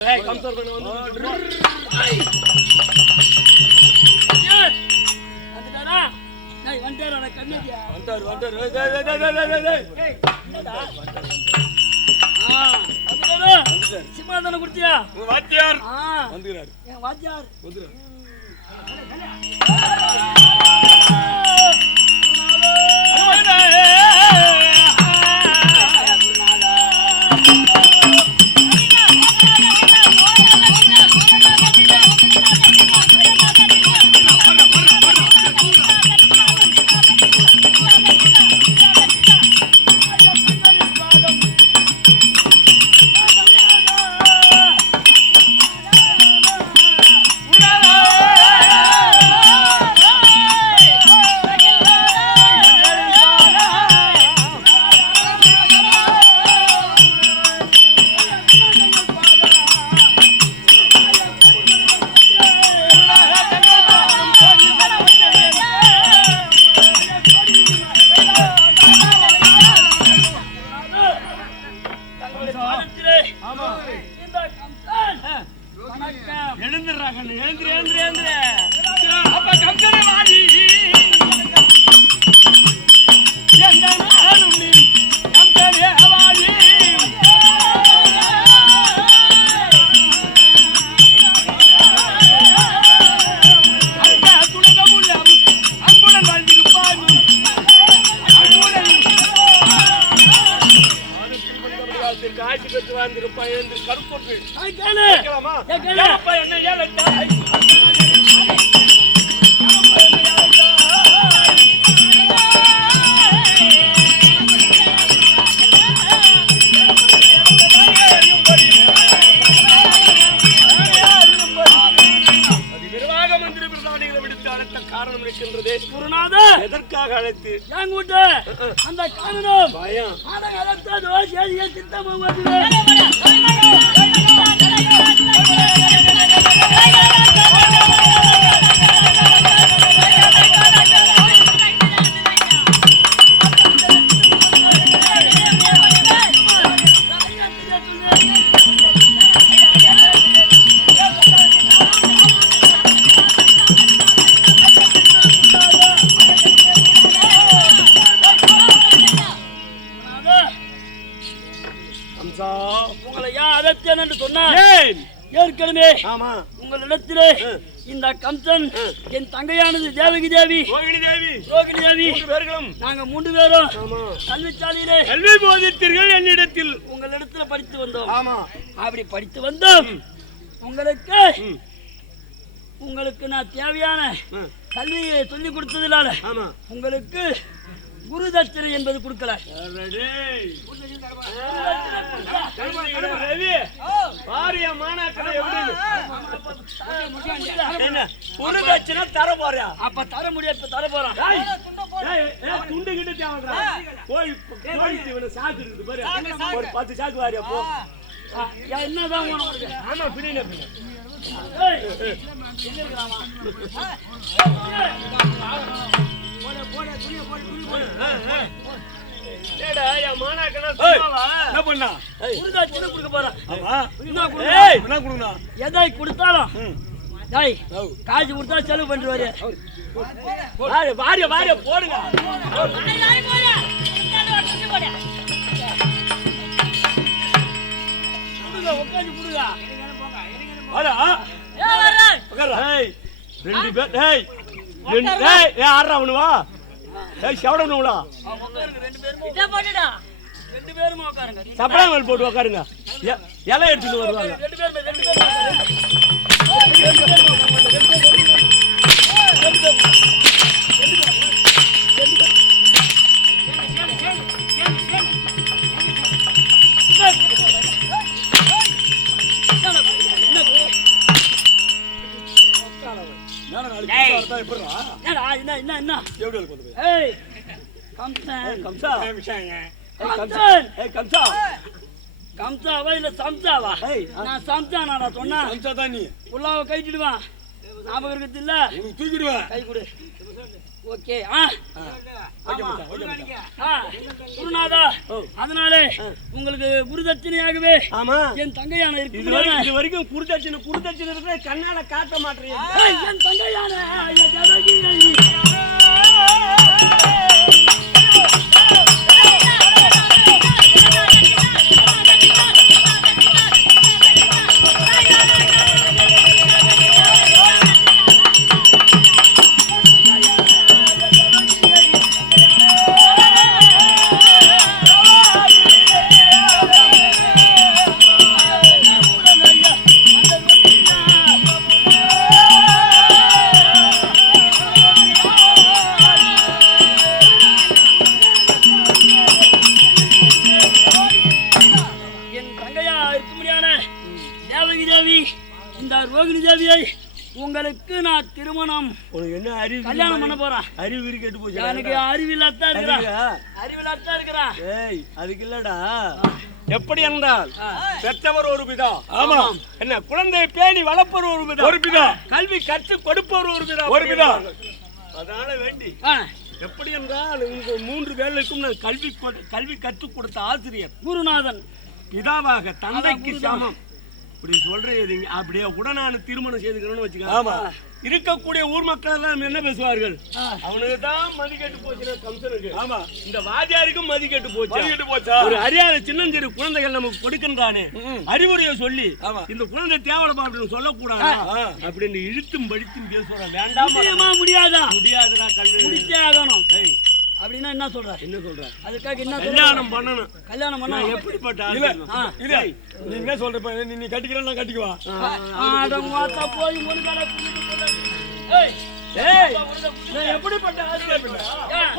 ஏய் கம்சர் பண்ண வந்து வந்துடா டேய் வந்தேறடா கண்ணியா வந்தார் டேய் என்னடா வந்துடா சிமாதான குடிச்சியா உங்க வாத்தியார் வந்துறாரு என் வாத்தியார் வந்துறாரு எதற்காக அழைத்து அந்த காரணம் பயம் ஏற்கனவே உங்களிடத்திலே இந்த கம்சன் என் தங்கையானது தேவகி தேவி ரோகிணி தேவி நாங்க 3 பேரும் கல்விச்சாலையிலே கல்வி போதித்தீர்கள் என்னிடத்தில் உங்களிடத்துல படித்து வந்தோம். அப்படி படித்து வந்தோம். உங்களுக்கு நான் தேவையான கல்வியை சொல்லி கொடுத்ததுனால உங்களுக்கு குரு தட்சணை என்பது கொடுக்கல. குரு தட்சணை தர போறியா? அப்ப தர முடியாது, தர போறான். துண்டு கிட்ட தேவை சாக்கு இருக்கு பாரு, ஒரு 10 சாக்கு வாரியா போ. என்னதான் ஆமா பின்ன எதை கொடுத்தாலும் காசு கொடுத்தா செலவு பண்றாரு. போடுங்க உட்காந்து கொடுங்க. 2 பேர் ஆடுறாவனுவா செவடனுங்களா 2 பேரும் உட்காருங்க. சப்பளங்கள் போட்டு உட்காருங்க. இலை எடுத்துட்டு வருவாங்க. 2 பேரும் கம்சாவா இல்ல சம்சாவா? நான் சம்சானா சொன்னா உள்ளாவ கைட்டிடுவான். ஞாபகம் இருக்குது இல்ல? தூக்கிடுவேன். கை கொடு. ஓகே. குருநாதா, அதனாலே உங்களுக்கு குருதட்சணையாகவே ஆமா என் தங்கையான இருக்கு. இது வரைக்கும் குருதட்சணை இருக்கிற கண்ணால காட்ட மாட்டேன். என் தங்கையான ரோகிணி தேவியை உங்களுக்கு நான் திருமணம் என்ன அறிவு கல்யாணம் பண்ண போறேன். அறிவு கேட்டு போச்சு. எனக்கு அறிவில்லாதான் இருக்கிறான். ஏய் அதுக்கு இல்லடா. எப்படி என்றால் பெற்றவர் ஒரு விதா. ஆமா. என்ன குழந்தை பேணி வளர்ப்பவர் ஒரு விதா. கல்வி கற்று கொடுப்பவர் ஒரு விதா. அதனால வேண்டி எப்படி என்றால் உங்க 3 பேருக்கும் நான் கல்வி கற்றுக் கொடுத்த ஆசிரியர் குருநாதன் பிதாவாக தந்தைக்கு சமம். இப்படி சொல்றீங்க. அப்படியே உடனான திருமணம் செய்துக்கணும்னு வச்சுக்க. இருக்கக்கூடிய ஊர் மக்கள் எல்லாம் என்ன பேசுவார்கள்? அவனுக்கு தான் மதி கெட்டு போச்சு கம்சனுக்கு. ஆமா. இந்த வாத்தியாருக்கும் மதி கெட்டு போச்சு. ஒரு அறியாத சின்னஞ்சிறு குழந்தைகள் நமக்கு கொடுக்கின்றானே அறிவுரையை சொல்லி இந்த குழந்தை தேவலமா அப்படின்னு சொல்லக்கூடாது அப்படின்னு இழுத்தும் படித்தும் பேசுறான். வேண்டாமா? முடியாதுடா. கல்வி முடிச்சே ஆகணும். அப்படின்னா என்ன சொல்ற? அதுக்காக என்ன கல்யாணம் பண்ணணும். எப்படிப்பட்ட நீ என்ன சொல்ற? நீ கட்டிக்கிறேன் கட்டிக்குவா. போய் எப்படிப்பட்ட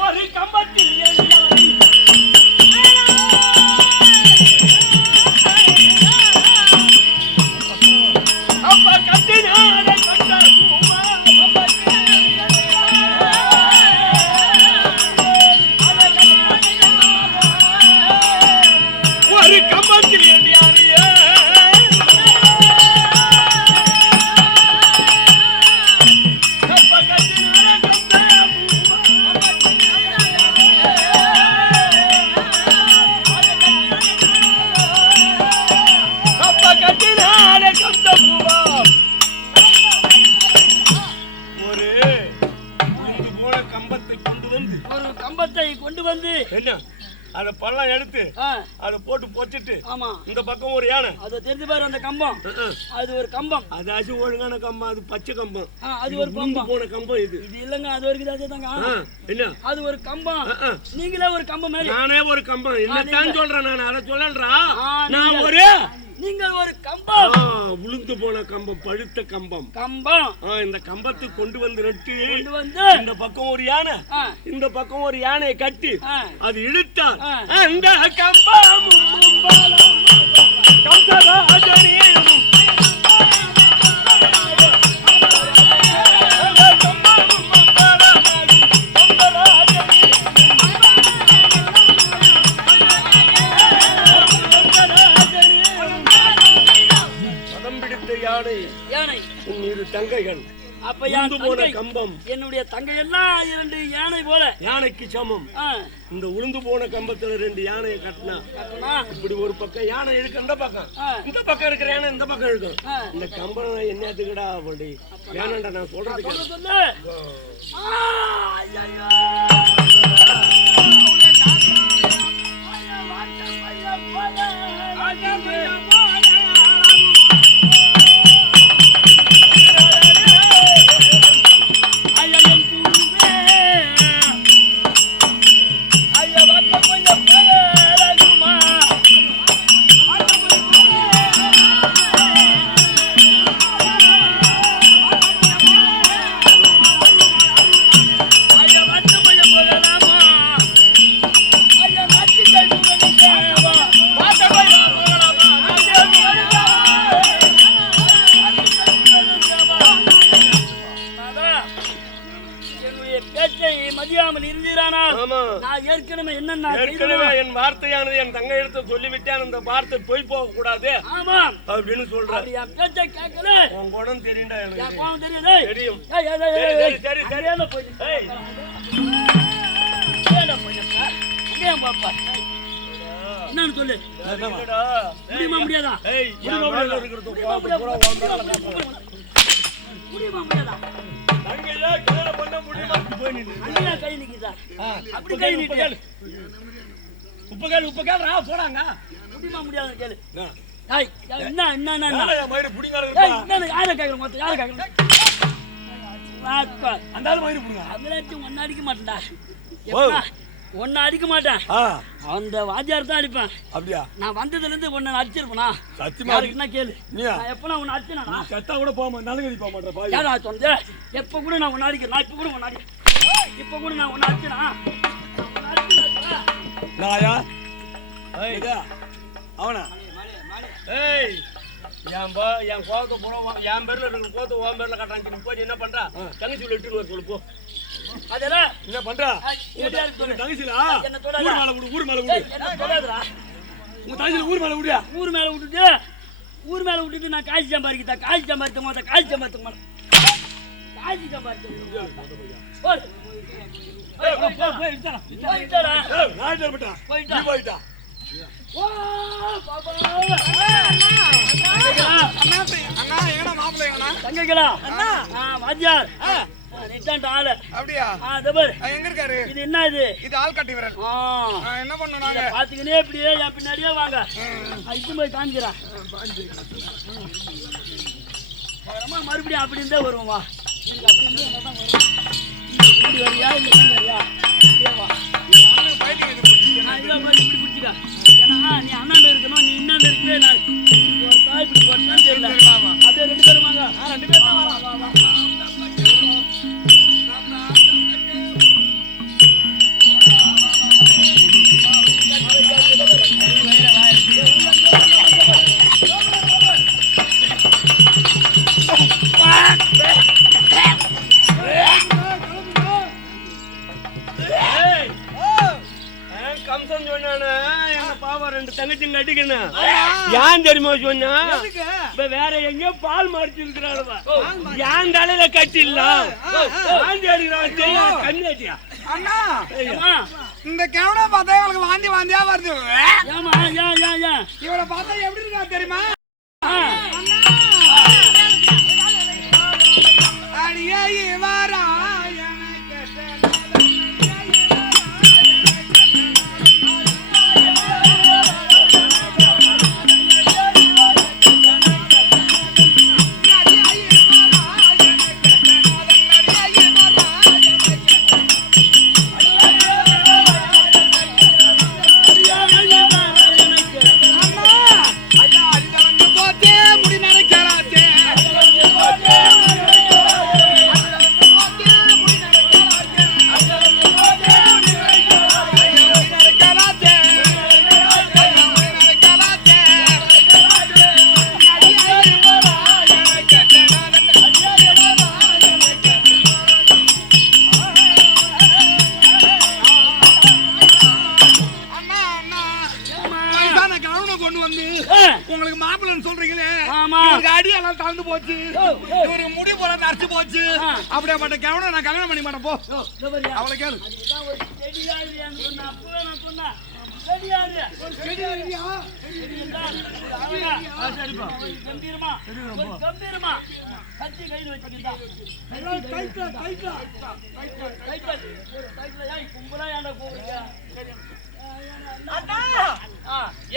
ஒரு கம்பத்தில் அப்ப கட்டினான ஒரு கம்பத்தில் கொண்டு வந்து என்ன அத பள்ளம் எடுத்து அத போட்டு பொச்சிட்டு. ஆமா. இந்த பக்கம் ஒரு யானை. அது தெரிஞ்சு பாரு அந்த கம்பம். அது ஒரு கம்பம். அதாச்சு ஒழுங்கான கம்பம். அது பச்சை கம்பம். அது ஒரு கம்பம். போன கம்பம் இது. இது இல்லங்க. அது வரைக்கும் அதே தாங்க. என்ன? அது ஒரு கம்பம். நீங்களே ஒரு கம்பம் மாதிரி. நானே ஒரு கம்பம். என்னத்தான் சொல்றேன் நான். அத சொல்லறா. நான் ஒரு நீங்கள் ஒரு கம்பம். உளுந்து போன கம்பம். பழுத்த கம்பம். இந்த கம்பத்தை கொண்டு வந்து நட்டு இந்த பக்கம் ஒரு யானை இந்த பக்கம் ஒரு யானையை கட்டி அது இழுத்தால் அந்த கம்பம் கம்சராஜனே தங்கைகள். அப்ப கம்பம் என்னுடைய தங்கை எல்லாம் 2 யானை போல. யானைக்கு சமம். இந்த உளுந்து போன கம்பத்துல 2 யானையை கட்டினா இப்படி ஒரு பக்கம் யானை இருக்கு. இந்த பக்கம் இருக்கிற யானை இந்த பக்கம் இருக்கும். இந்த கம்பம் என்னத்துக்குடா அப்படி யானைண்டா நான் சொல்றதுக்கு ஏற்கனவே என்னன்னா ஏற்கனவே என் வார்த்தையானது என் தங்கை எடுத்து சொல்லிவிட்டேன், அந்த வார்த்தை போய் போக கூடாது ஆமா அப்படின்னு சொல்றேன். என் பேச்ச கேட்கல. உன் குணம் தெரியும்டா எனக்கு. என் குணம் தெரியுது. தெரியும். சரி சரியான போயிட்டு என்னன்னு சொல்லு. முடியுமா முடியாதா? முடியுமா முடியாதா? கை நிக்குதா? அப்படி கை நிக்கு. உப்பு கேள் போடாங்க. முடியுமா முடியாத கேளு. என்ன என்ன என்ன யாரை கேட்கணும் மொத்தம் யாரை கேட்கணும்? அந்த ஆளு மயிறு புடுங்க. அதெல்லாம் ஒன்னு அடிக்க மாட்டேன்டா. ஒன்னு அடிக்க மாட்டேன். அந்த வாத்தியார் தான் அடிப்பேன். அப்படியா? நான் வந்ததுல இருந்து ஒன்னு அடிச்சிருப்பேனா? சத்தியமா என்ன கேளு. நான் எப்ப நான் ஒன்னு அடிச்சேனா? சத்தா கூட போக நல்லகதி போக மாட்டேன் பாய். யாரா சொன்னது? எப்ப கூட நான் ஒன்னு அடிக்கிறேன். நான் இப்ப கூட ஒன்னு அடிக்கிறேன். இப்ப கூட நான் ஒன்னு அடிச்சேனா? நாயா? ஏய் அவனா? ஏய் என் கோவத்தை போறோம். என் பேர்ல இருக்கிற கோவத்தை உன் பேர்ல கட்டாச்சு. போய் என்ன பண்றா? தங்கச்சி விட்டு சொல்லு போ. அதெல்லாம் என்ன பண்றா? உங்க தங்கச்சில ஊர் மேல விடு. என்ன சொல்லாதடா. உங்க தங்கச்சில ஊர் மேல விடுயா. ஊர் மேல விட்டுட்டு நான் காசு சம்பாதிக்கிட்டா. காசு சம்பாதிக்க மாட்டேன். காசு சம்பாதிக்க மாட்டேன். காசு சம்பாதிக்க போயிட்டா. தங்கங்களா வாத்தியார் ஆளு அப்படியா? எங்க இருக்காரு? இது என்ன இது ஆள் கட்டி விரல். என்ன பண்ணணும் நாங்க? பாத்துக்கினே இப்படியே என் பின்னாடியே வாங்க. இது போய் காமிக்கிறேன். மறுபடியும் அப்படி இருந்தே வருவோம். வா அப்படி இருந்தே இப்படி வரியா இல்ல இப்படி வரியா? இப்படியே வா. இப்படி குடிச்சுக்க. ஏன்னா நீ அண்ணாண்ட இருக்கணும், நீ இன்னாண்ட இருக்கவே நான் இப்படி போறதான் தெரியல. அப்படியே 2 பேரும் வாங்க. 2 பேரும் வா. கம்சன் சொன்னானே எங்க பாவா 2 தங்கச்சிங்க அடிக்கணும். ஏன் தெரியுமா சொன்னா? இப்ப வேற எங்கேயோ பால் மறைச்சு இருக்கிறாளுவா. ஏன் தலையில கட்டில கண்ணாட்டியா? அண்ணா இந்த கேவனா பார்த்தா இவளுக்கு வாந்தியா வருது. இவளை பார்த்தா எப்படி இருக்கா தெரியுமா? அடியே இவரா உங்களுக்கு மாப்பிள்ளன்னு சொல்றீங்களே, அடியெல்லாம் தளர்ந்து போச்சு, இவருக்கு முடி போல நரைச்சு போச்சு. அப்படியாப்பட்ட கேவனை நான் கல்யாணம் பண்ணி மாட்டேன். போ அவளை கேளு.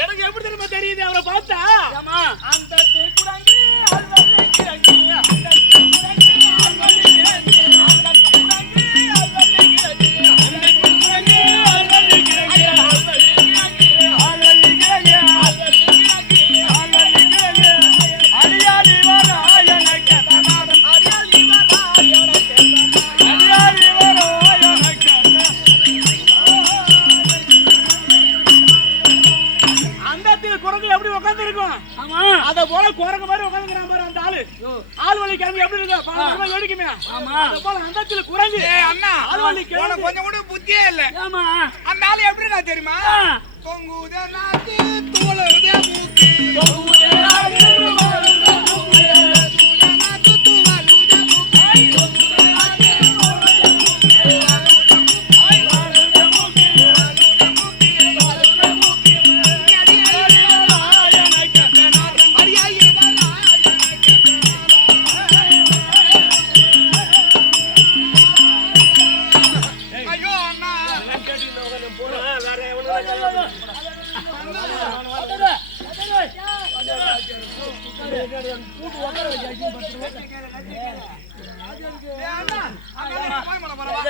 எனக்கு எப்படி தெரியுமா தெரியுது அவரை பார்த்தா? அந்த குரங்கு எப்படி உட்கார்ந்து இருக்கும், அத போல குரங்கு போது ஆழ்வழி கிளம்பி எப்படி இருக்கு எடுக்குமே ஆமா. அது போல அந்தத்தில் குரங்கு அண்ணா ஆழ்வழி உனக்கு கொஞ்சம் கூட புத்தியே இல்ல. ஏமா அந்த ஆளு எப்படி இருக்கா தெரியுமா? தொங்குதே நாக்கு தூளுதே மூக்கு தொங்குதே நாக்கு தூளுதே மூக்கு நாக்கு தூளுதே மூக்கு தொங்குதே நாக்கு தூளுதே மூக்கு ஐ வாழுதே மூக்கு வாழுதே மூக்கு வாழுதே மூக்கு அடியே ராயனை கட்டனார் அடியே ராயனை கட்டனார் ஐயோ அண்ணா வேற எவ்வளவு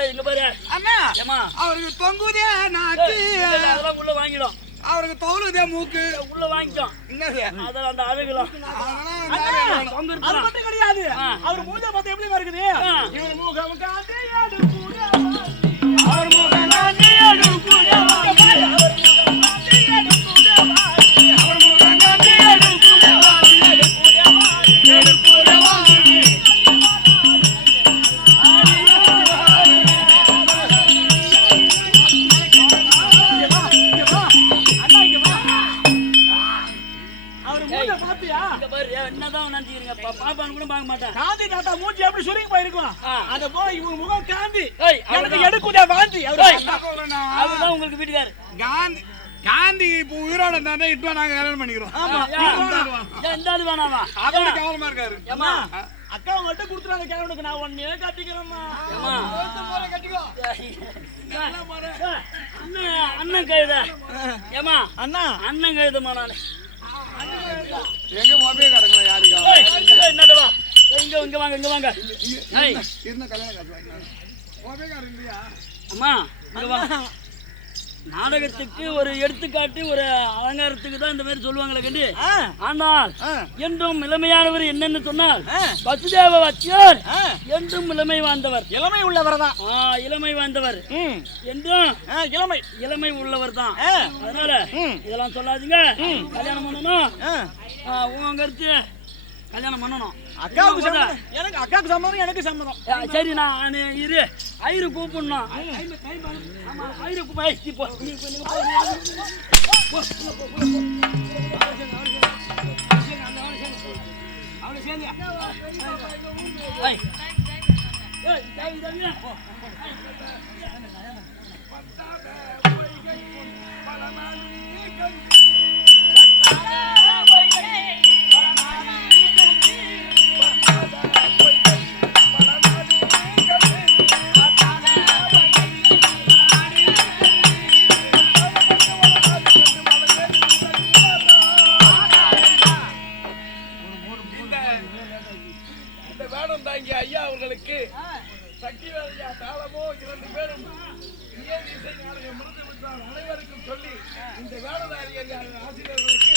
இங்க பாரு அண்ணா ஏமா அவருக்கு தொங்குதே நாக்கு அதெல்லாம் உள்ள வாங்கிடும் அவருக்கு தோலுதே மூக்கு உள்ள வாங்கிட்டோம் என்னது அதெல்லாம் அந்த அழுகலாம் அது மட்டும் கிடையாது அவர் மூஞ்ச பார்த்து எப்படி இருக்குது இவர் முகம் காட்டி அவர் முகம் காட்டி என்னதான் நினைச்சுக்கிறீங்க பாப்பான்னு கூட பார்க்க மாட்டேன் காந்தி தாத்தா மூஞ்சி எப்படி சுருங்கி போயிருக்கும் அத போல இவங்க முகம் காந்தி ஏய், எனக்கு எடுக்குதா வாந்தி அவர்தான் உங்களுக்கு வீட்டுக்காரு காந்தி காந்தி இப்போ உயிரோட இருந்தா இப்போ நாங்க கல்யாணம் பண்ணிக்கிறோம் ஆமா இந்த ஆளு வேணாமா அதோட கேவலமா இருக்காரு அம்மா அக்கா உங்கள்கிட்ட கொடுத்துறாங்க கிழவனுக்கு நான் ஒன்னே கட்டிக்கிறேம்மா அண்ணன் கழுத ஏமா அண்ணா அண்ணன் கழுதமா நானு எங்க மொபைல் காரங்களா யாருக்கா என்னடா இங்க இங்க வாங்க இங்க வாங்க ஏய் இருந்த கல்யாணம் காசு மொபைல் காரங்க இல்லையா அம்மா இங்க வாங்க நாடகத்துக்கு ஒரு எடுத்துக்காட்டு ஒரு அலங்காரத்துக்கு தான் இந்த மாதிரி சொல்லுவாங்களே கண்டி ஆனால் என்றும் இளமையானவர் என்னன்னு சொன்னால் வசுதேவ வாச்சியார் என்றும் இளமை வாழ்ந்தவர் இளமை உள்ளவர் தான் இளமை வாழ்ந்தவர் என்றும் இளமை இளமை உள்ளவர் தான் அதனால இதெல்லாம் சொல்லாதீங்க கல்யாணம் பண்ணணும் உங்க கருத்து கல்யாணம் பண்ணணும் அக்காவுக்கு சம்மதம் எனக்கு அக்காவுக்கு சம்மதம் எனக்கு சம்மதம் சரி நான் இரு ஐரு கூப்பிடணும் ஆமா ஐரு கூப்பி இப்போ அவனை சேர்ந்து ஐயா அவர்களுக்கு சக்திவேலையா தாளமோ 2 பேரும் இசை நாடகம் மருந்து விட்டால் அனைவருக்கும் சொல்லி இந்த வேடதாரியர் ஆசிரியர்களுக்கு